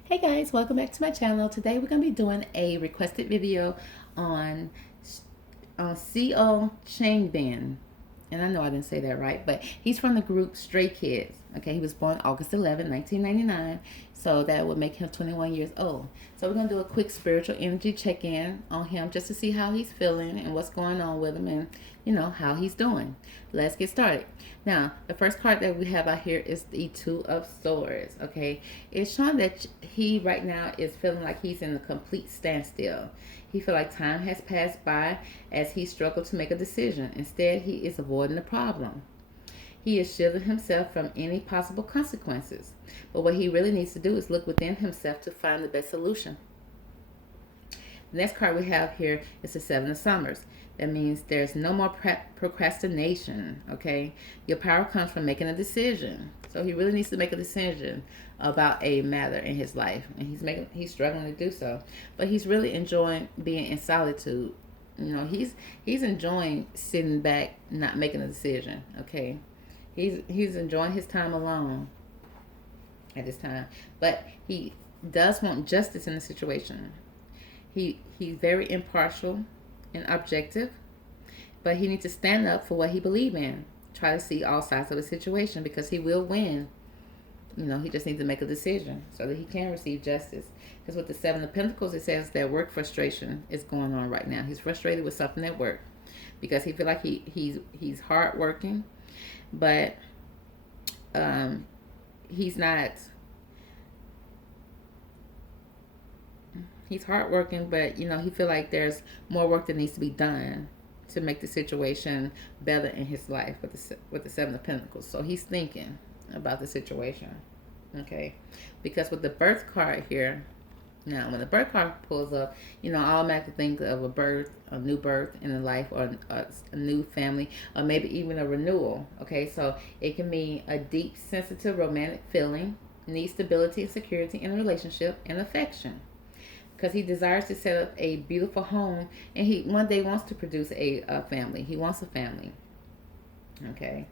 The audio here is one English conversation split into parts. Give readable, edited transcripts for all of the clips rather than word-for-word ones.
Hey guys, welcome back to my channel. Today we're going to be doing a requested video on Seo Changbin. And I know I didn't say that right, but he's from the group Stray Kids. Okay, he was born August 11, 1999, so that would make him 21 years old. So we're going to do a quick spiritual energy check-in on him just to see how he's feeling and what's going on with him and, how he's doing. Let's get started. Now, the first card that we have out here is the Two of Swords, okay? It's showing that he right now is feeling like he's in a complete standstill. He feels like time has passed by as he struggled to make a decision. Instead, he is avoiding the problem. He is shielding himself from any possible consequences. But what he really needs to do is look within himself to find the best solution. The next card we have here is the Seven of Summers. That means there's no more procrastination, okay? Your power comes from making a decision. So he really needs to make a decision about a matter in his life. And he's struggling to do so. But he's really enjoying being in solitude. He's enjoying sitting back, not making a decision, okay? He's enjoying his time alone at this time. But he does want justice in the situation. He's very impartial and objective, but he needs to stand up for what he believes in. Try to see all sides of the situation because he will win. He just needs to make a decision so that he can receive justice. Because with the Seven of Pentacles, it says that work frustration is going on right now. He's frustrated with something at work because he feels like he's hard working, but he's not. He's hardworking, but he feel like there's more work that needs to be done to make the situation better in his life with the Seven of Pentacles. So he's thinking about the situation, okay? Because with the Birth card here, now when the Birth card pulls up, I automatically think of a birth, a new birth in a life, or a new family, or maybe even a renewal. Okay, so it can mean a deep, sensitive, romantic feeling, need stability and security in a relationship, and affection, because he desires to set up a beautiful home, and he one day wants to produce a family. He wants a family, okay?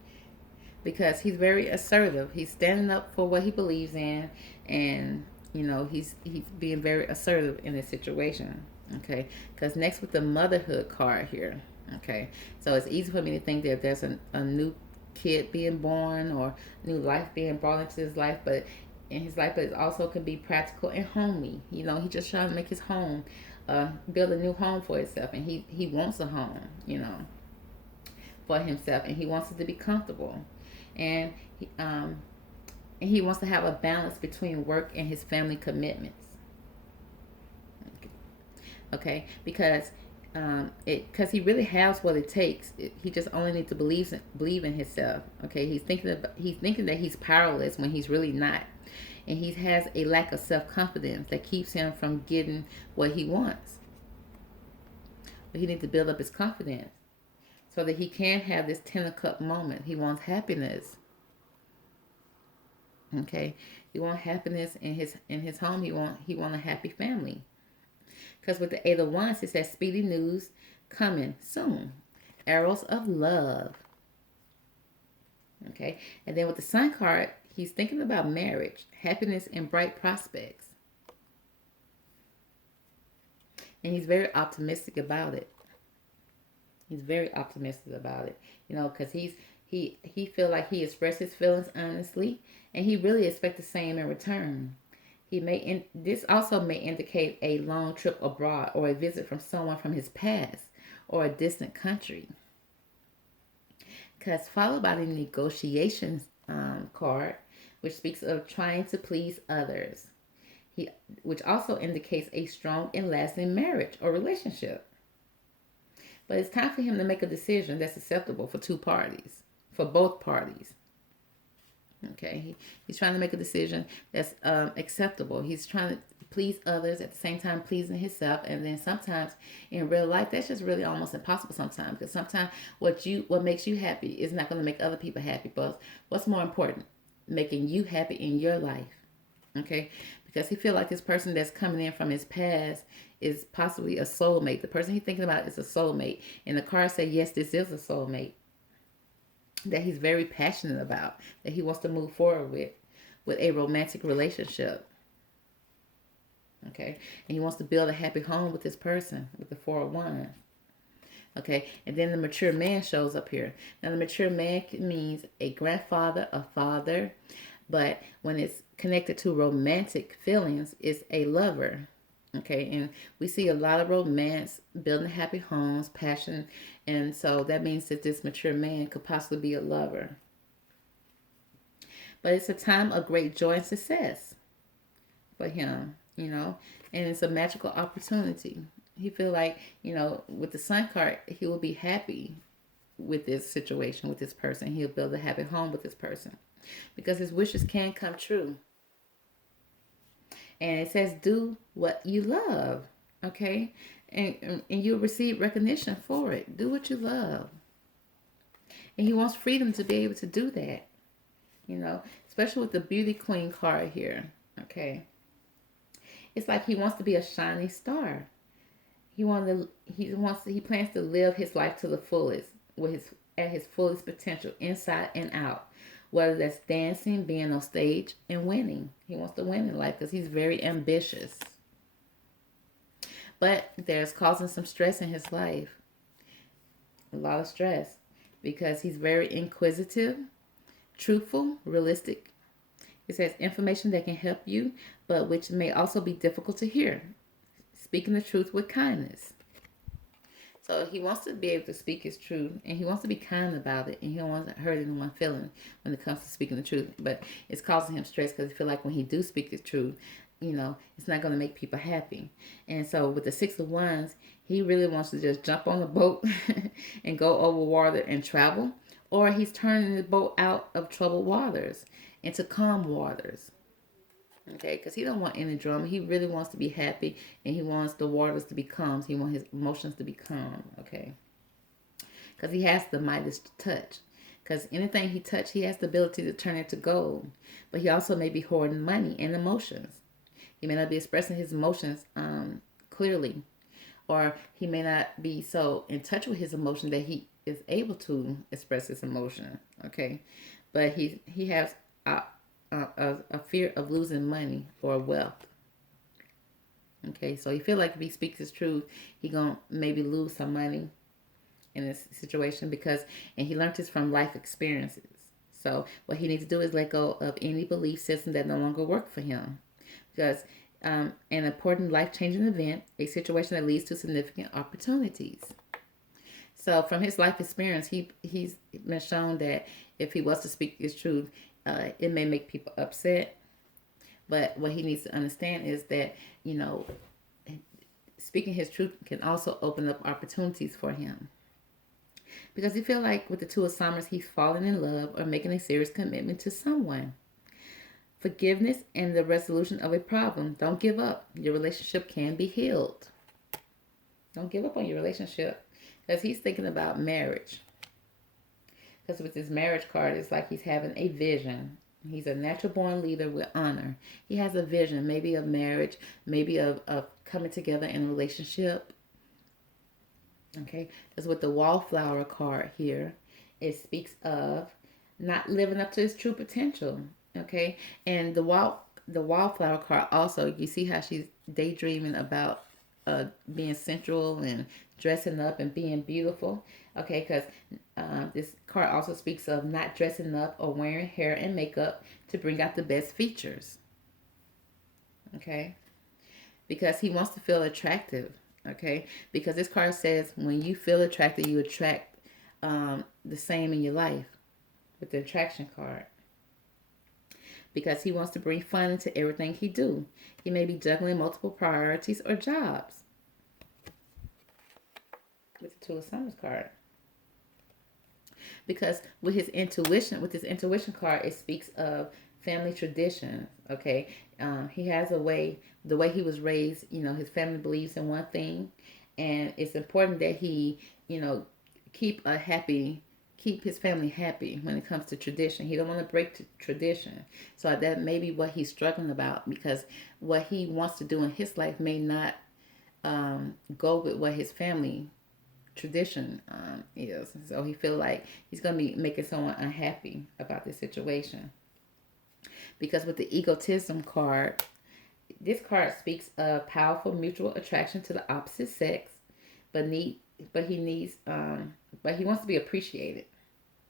Because he's very assertive. He's standing up for what he believes in, and he's being very assertive in this situation, okay? Because next with the motherhood card here, okay? So it's easy for me to think that there's a new kid being born or new life being brought into his life, but in his life, but it also can be practical and homey. He just trying to make his home, build a new home for himself, and he wants a home, for himself, and he wants it to be comfortable, and he wants to have a balance between work and his family commitments. Okay, because because he really has what it takes. He just only needs to believe in himself. Okay, he's thinking that he's powerless when he's really not, and he has a lack of self-confidence that keeps him from getting what he wants. But he needs to build up his confidence so that he can have this 10 of Cup moment. He wants happiness. Okay, he wants happiness in his home. He want a happy family. Because with the Eight of Wands, it says speedy news coming soon. Arrows of love. Okay, and then with the Sun card, he's thinking about marriage, happiness, and bright prospects. And he's very optimistic about it. He's very optimistic about it, because he feel like he expressed his feelings honestly, and he really expects the same in return. This also may indicate a long trip abroad or a visit from someone from his past or a distant country. Because followed by the negotiations card, which speaks of trying to please others, which also indicates a strong and lasting marriage or relationship. But it's time for him to make a decision that's acceptable for two parties, for both parties. Okay, he's trying to make a decision that's acceptable. He's trying to please others at the same time pleasing himself, and then sometimes in real life that's just really almost impossible sometimes, because sometimes what makes you happy is not going to make other people happy. But what's more important, making you happy in your life, okay? Because he feel like this person that's coming in from his past is possibly a soulmate. The person he's thinking about is a soulmate, and the card say yes, this is a soulmate that he's very passionate about, that he wants to move forward with a romantic relationship. Okay, and he wants to build a happy home with this person with the Four of Wands. Okay, and then the mature man shows up here. Now, the mature man means a grandfather, a father, but when it's connected to romantic feelings, it's a lover. Okay, and we see a lot of romance, building happy homes, passion, and so that means that this mature man could possibly be a lover. But it's a time of great joy and success for him, and it's a magical opportunity. He feel like, with the Sun card, he will be happy with this situation, with this person. He'll build a happy home with this person because his wishes can come true. And it says, do what you love, okay? And you'll receive recognition for it. Do what you love. And he wants freedom to be able to do that, especially with the Beauty Queen card here, okay? It's like he wants to be a shining star. He plans to live his life to the fullest, at his fullest potential, inside and out. Whether that's dancing, being on stage, and winning. He wants to win in life because he's very ambitious. But there's causing some stress in his life. A lot of stress. Because he's very inquisitive, truthful, realistic. It says information that can help you, but which may also be difficult to hear. Speaking the truth with kindness. So he wants to be able to speak his truth, and he wants to be kind about it, and he don't want to hurt anyone's feeling when it comes to speaking the truth. But it's causing him stress because he feel like when he do speak the truth, it's not going to make people happy. And so with the Six of Wands, he really wants to just jump on the boat and go over water and travel, or he's turning the boat out of troubled waters into calm waters. Okay, because he don't want any drama. He really wants to be happy, and he wants the waters to be calm. So he wants his emotions to be calm. Okay, because he has the Midas touch. Because anything he touch, he has the ability to turn it to gold. But he also may be hoarding money and emotions. He may not be expressing his emotions clearly, or he may not be so in touch with his emotion that he is able to express his emotion. Okay, but he has a fear of losing money or wealth. Okay, so he feel like if he speaks his truth, he gonna maybe lose some money in this situation and he learned this from life experiences. So what he needs to do is let go of any belief system that no longer work for him, because an important life-changing event, a situation that leads to significant opportunities. So from his life experience, he's been shown that if he was to speak his truth, it may make people upset. But what he needs to understand is that, speaking his truth can also open up opportunities for him. Because he feel like with the Two of Summers, he's falling in love or making a serious commitment to someone. Forgiveness and the resolution of a problem. Don't give up. Your relationship can be healed. Don't give up on your relationship. Because he's thinking about marriage. Because with this marriage card, it's like he's having a vision. He's a natural born leader with honor. He has a vision, maybe of marriage, maybe of coming together in a relationship. Okay, because with the wallflower card here, it speaks of not living up to his true potential. Okay, and the wallflower card also, you see how she's daydreaming about being sensual and dressing up and being beautiful. Okay, because this card also speaks of not dressing up or wearing hair and makeup to bring out the best features. Okay, because he wants to feel attractive. Okay, because this card says when you feel attracted, you attract the same in your life with the attraction card. Because he wants to bring fun into everything he do. He may be juggling multiple priorities or jobs with the Two of Summers card. Because with this intuition card, it speaks of family traditions. Okay, he has the way he was raised. His family believes in one thing, and it's important that he, keep his family happy when it comes to tradition. He don't want to break tradition. So that may be what he's struggling about, because what he wants to do in his life may not go with what his family tradition is. So he feel like he's going to be making someone unhappy about this situation. Because with the egotism card, This card speaks of powerful mutual attraction to the opposite sex, but need but he needs but he wants to be appreciated,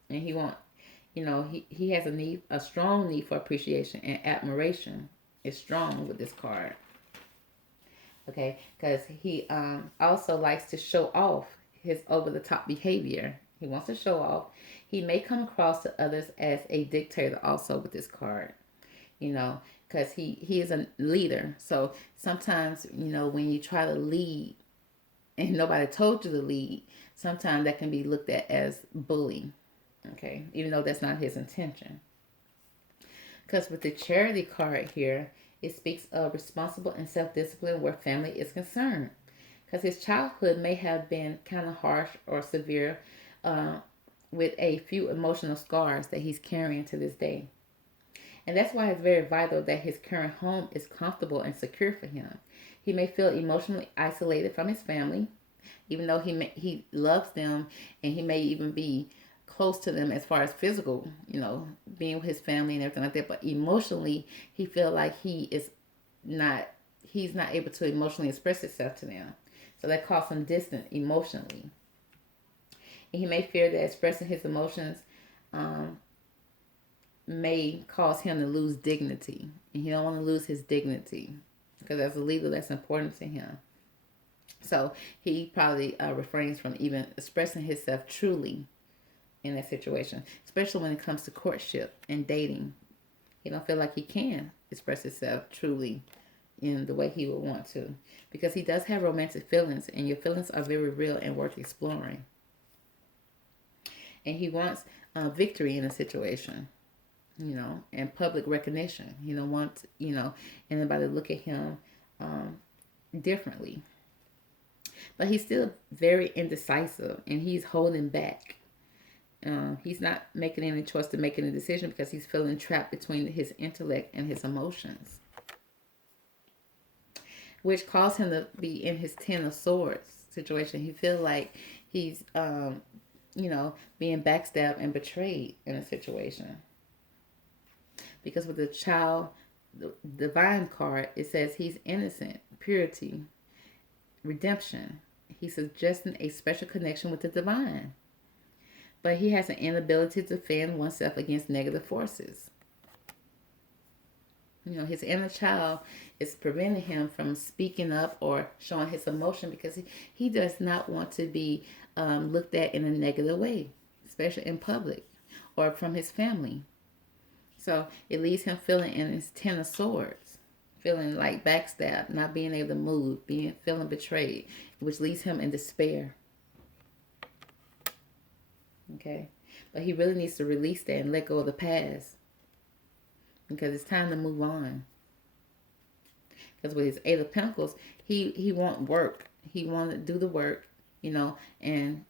and he has a strong need for appreciation and admiration. Is strong with this card, okay? Because he also likes to show off his over the top behavior. He wants to show off. He may come across to others as a dictator also with this card, you know, because he is a leader. So sometimes, when you try to lead and nobody told you to lead, sometimes that can be looked at as bullying, okay? Even though that's not his intention. Because with the charity card here, it speaks of responsible and self discipline where family is concerned. Because his childhood may have been kind of harsh or severe, uh, with a few emotional scars that he's carrying to this day. And that's why it's very vital that his current home is comfortable and secure for him. He may feel emotionally isolated from his family, even though he loves them, and he may even be close to them as far as physical, being with his family and everything like that. But emotionally, he feel like not he's not able to emotionally express himself to them. So that causes him distant emotionally. And he may fear that expressing his emotions um, may cause him to lose dignity. And he don't want to lose his dignity because as a leader, that's important to him. So he probably refrains from even expressing himself truly in that situation, especially when it comes to courtship and dating. He don't feel like he can express himself truly in the way he would want to, because he does have romantic feelings, and your feelings are very real and worth exploring. And he wants victory in a situation, and public recognition. He don't want, anybody to look at him um, differently. But he's still very indecisive, and he's holding back. He's not making any choice to make any decision because he's feeling trapped between his intellect and his emotions, which caused him to be in his Ten of Swords situation. He feels like he's, being backstabbed and betrayed in a situation. Because with the child, the divine card, it says he's innocent, purity, redemption. He's suggesting a special connection with the divine. But he has an inability to defend oneself against negative forces. His inner child is preventing him from speaking up or showing his emotion because he does not want to be looked at in a negative way, especially in public or from his family. So it leaves him feeling in his Ten of Swords, feeling like backstabbed, not being able to move, feeling betrayed, which leaves him in despair. Okay? But he really needs to release that and let go of the past, because it's time to move on. Because with his Eight of Pentacles, he want work. He want to do the work, and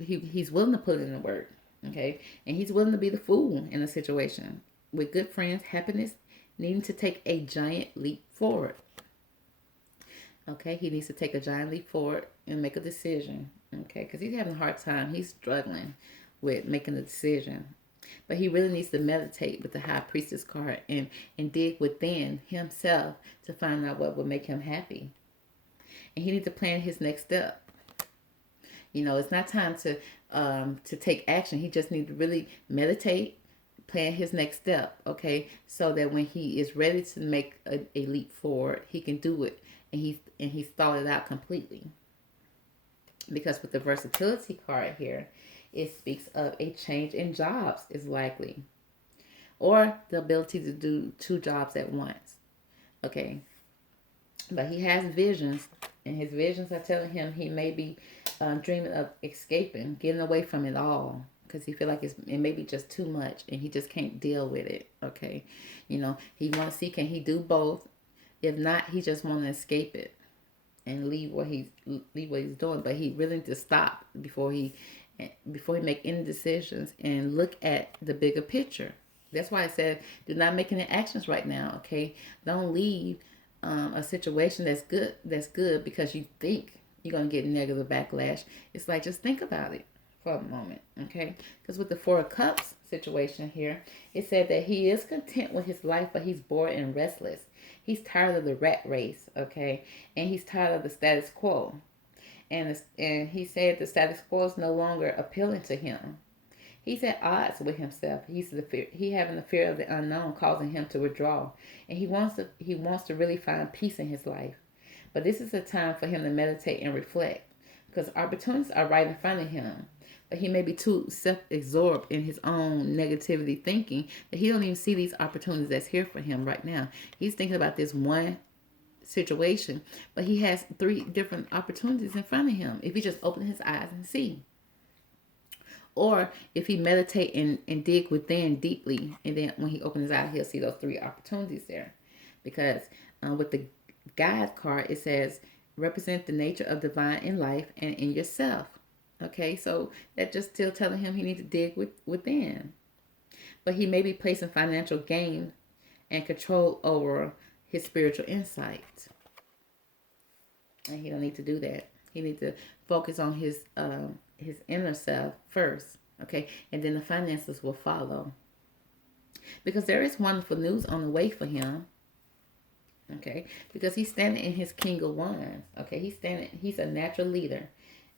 he's willing to put in the work, okay? And he's willing to be the fool in a situation. With good friends, happiness, needing to take a giant leap forward. Okay, he needs to take a giant leap forward and make a decision, okay? Because he's having a hard time. He's struggling with making a decision. But he really needs to meditate with the High Priestess card and dig within himself to find out what will make him happy. And he needs to plan his next step. It's not time to take action. He just needs to really meditate, plan his next step, okay? So that when he is ready to make a leap forward, he can do it. And he's thought it out completely. Because with the versatility card here, it speaks of a change in jobs is likely, or the ability to do two jobs at once. Okay, but he has visions, and his visions are telling him he may be dreaming of escaping, getting away from it all, because he feel like it may be just too much, and he just can't deal with it. Okay, he want to see, can he do both? If not, he just want to escape it and leave what he's doing. But he really needs to stop before he make any decisions and look at the bigger picture. That's why I said do not make any actions right now. Okay, don't leave a situation that's good because you think you're gonna get negative backlash. It's like, just think about it for a moment. Okay, because with the Four of Cups situation here, it said that he is content with his life, but he's bored and restless. He's tired of the rat race, okay? And he's tired of the status quo. And he said the status quo is no longer appealing to him. He's at odds with himself. He having the fear of the unknown causing him to withdraw. And he wants to really find peace in his life. But this is a time for him to meditate and reflect because opportunities are right in front of him. But he may be too self-absorbed in his own negativity thinking that he don't even see these opportunities that's here for him right now. He's thinking about this one situation, but he has three different opportunities in front of him if he just open his eyes and see. Or if he meditate and dig within deeply, and then when he opens his eyes, he'll see those three opportunities there. Because with the guide card, it says represent the nature of divine in life and in yourself. Okay, so that just still telling him he needs to dig within. But he may be placing financial gain and control over his spiritual insight. And he don't need to do that. He needs to focus on his inner self first. Okay, and then the finances will follow. Because there is wonderful news on the way for him. Okay, because he's standing in his King of Wands. Okay, he's a natural leader.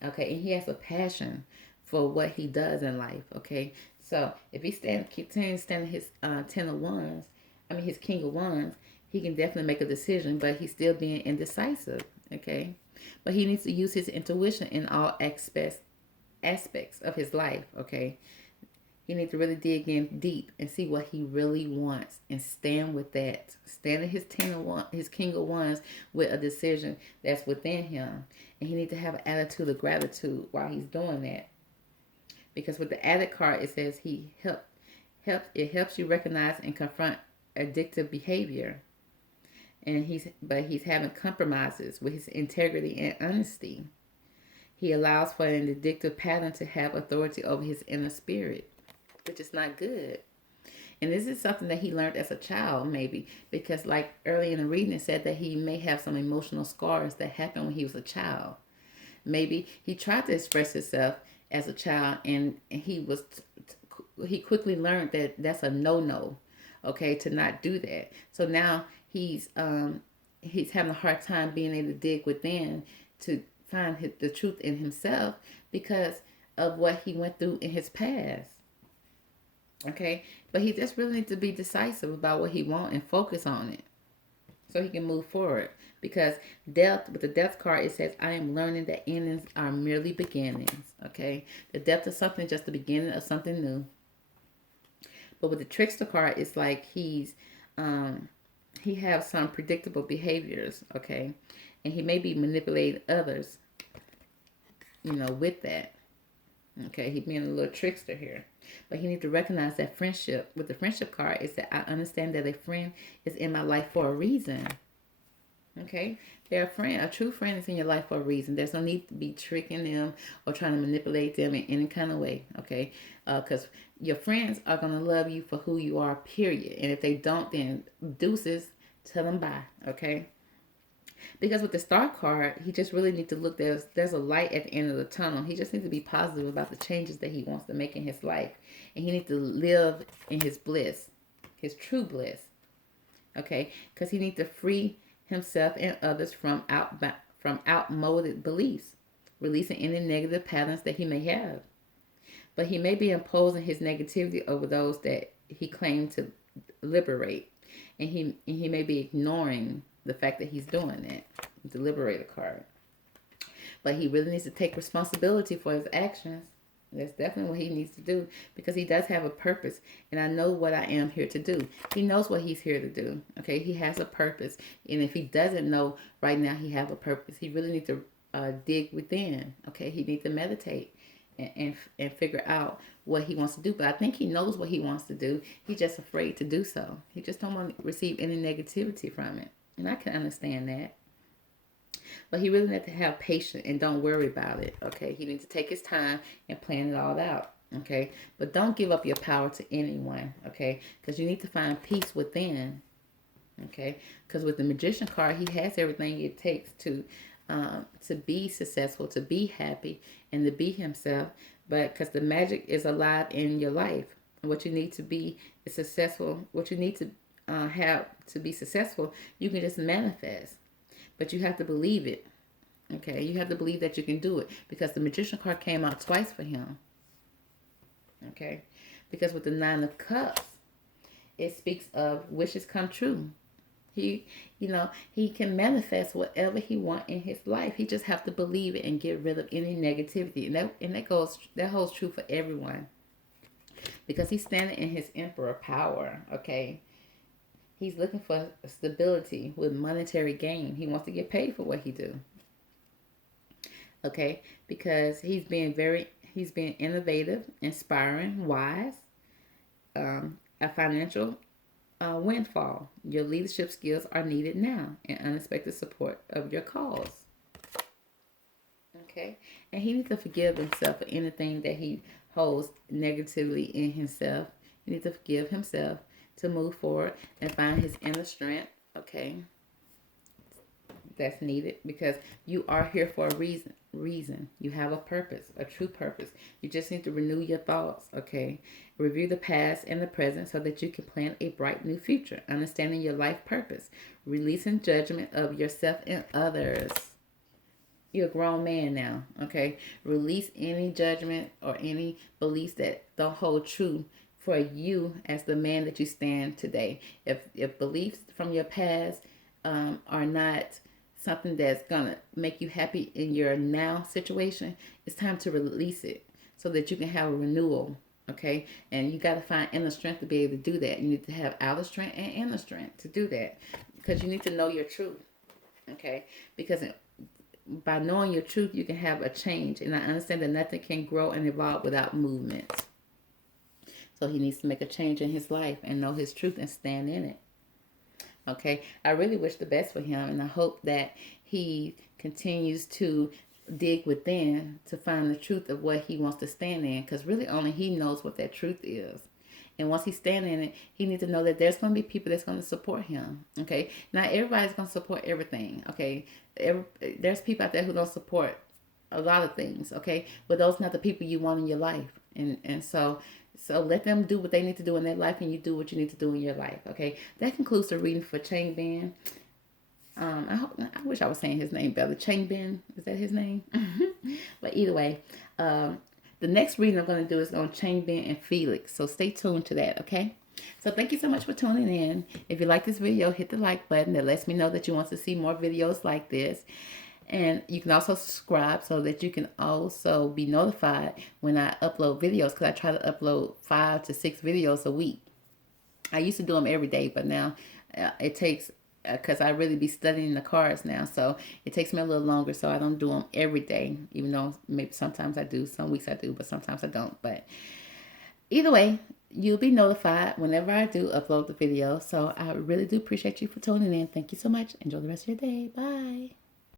Okay, and he has a passion for what he does in life. Okay, so if he continues standing his Ten of Wands, his King of Wands, he can definitely make a decision, but he's still being indecisive. Okay, but he needs to use his intuition in all aspects of his life. Okay, he needs to really dig in deep and see what he really wants and stand with that. Stand in his King of Wands with a decision that's within him. And he needs to have an attitude of gratitude while he's doing that. Because with the added card, it says it helps you recognize and confront addictive behavior. And he's having compromises with his integrity and honesty. He allows for an addictive pattern to have authority over his inner spirit, which is not good. And this is something that he learned as a child, maybe, because like early in the reading, it said that he may have some emotional scars that happened when he was a child. Maybe he tried to express himself as a child, and he quickly learned that that's a no, okay, to not do that. So now he's having a hard time being able to dig within to find the truth in himself because of what he went through in his past. Okay, but he just really needs to be decisive about what he wants and focus on it so he can move forward. Because with the death card, it says, I am learning that endings are merely beginnings. Okay, the death of something is just the beginning of something new. But with the trickster card, it's like he has some predictable behaviors. Okay, and he may be manipulating others, with that. Okay, he's being a little trickster here. But he needs to recognize that friendship, with the friendship card, is that I understand that a friend is in my life for a reason. Okay, a true friend is in your life for a reason. There's no need to be tricking them or trying to manipulate them in any kind of way. Okay, because your friends are going to love you for who you are, period. And if they don't, then deuces, tell them bye. Okay. Because with the star card, he just really needs to look, there's a light at the end of the tunnel. He just needs to be positive about the changes that he wants to make in his life. And he needs to live in his bliss, his true bliss. Okay? Because he needs to free himself and others from outmoded beliefs, releasing any negative patterns that he may have. But he may be imposing his negativity over those that he claimed to liberate. And he may be ignoring the fact that he's doing that, the liberator card. But he really needs to take responsibility for his actions. That's definitely what he needs to do because he does have a purpose. And I know what I am here to do. He knows what he's here to do. Okay, he has a purpose. And if he doesn't know right now he has a purpose, he really needs to dig within. Okay, he needs to meditate and figure out what he wants to do. But I think he knows what he wants to do. He's just afraid to do so. He just don't want to receive any negativity from it. And I can understand that. But he really needs to have patience and don't worry about it. Okay. He needs to take his time and plan it all out. Okay. But don't give up your power to anyone. Okay. Because you need to find peace within. Okay. Because with the Magician card, he has everything it takes to be successful, to be happy, and to be himself. But because the magic is alive in your life. And what you need to be is successful. What you need to have to be successful, you can just manifest. But you have to believe it. Okay, you have to believe that you can do it because the magician card came out twice for him. Okay, because with the Nine of Cups, it speaks of wishes come true. He, he can manifest whatever he want in his life. He just have to believe it and get rid of any negativity, that holds true for everyone because he's standing in his emperor power. Okay, he's looking for stability with monetary gain. He wants to get paid for what he do. Okay, because he's being innovative, inspiring, wise, a financial windfall. Your leadership skills are needed now and unexpected support of your cause. Okay, and he needs to forgive himself for anything that he holds negatively in himself. He needs to forgive himself to move forward and find his inner strength. Okay, that's needed because you are here for a reason. You have a purpose, a true purpose. You just need to renew your thoughts. Okay, review the past and the present so that you can plan a bright new future. Understanding your life purpose, releasing judgment of yourself and others. You're a grown man now. Okay, release any judgment or any beliefs that don't hold true for you as the man that you stand today. If beliefs from your past are not something that's gonna make you happy in your now situation, it's time to release it so that you can have a renewal. Okay, and you got to find inner strength to be able to do that. You need to have outer strength and inner strength to do that because you need to know your truth. Okay, because by knowing your truth, you can have a change, and I understand that nothing can grow and evolve without movement. So he needs to make a change in his life and know his truth and stand in it. Okay, I really wish the best for him, and I hope that he continues to dig within to find the truth of what he wants to stand in, because really only he knows what that truth is. And once he's standing in it, he needs to know that there's going to be people that's going to support him. Okay, not everybody's going to support everything. Okay, there's people out there who don't support a lot of things. Okay, but those are not the people you want in your life, and so let them do what they need to do in their life, and you do what you need to do in your life. Okay, that concludes the reading for Changbin. I wish I was saying his name better. Changbin, is that his name? But either way, the next reading I'm going to do is on Changbin and Felix. So stay tuned to that. Okay. So thank you so much for tuning in. If you like this video, hit the like button. That lets me know that you want to see more videos like this. And you can also subscribe so that you can also be notified when I upload videos, because I try to upload 5 to 6 videos a week. I used to do them every day, but now it takes, because I really be studying the cards now, so it takes me a little longer, so I don't do them every day, even though maybe sometimes I do, some weeks I do, but sometimes I don't. But either way, you'll be notified whenever I do upload the video. So I really do appreciate you for tuning in. Thank you so much. Enjoy the rest of your day. Bye.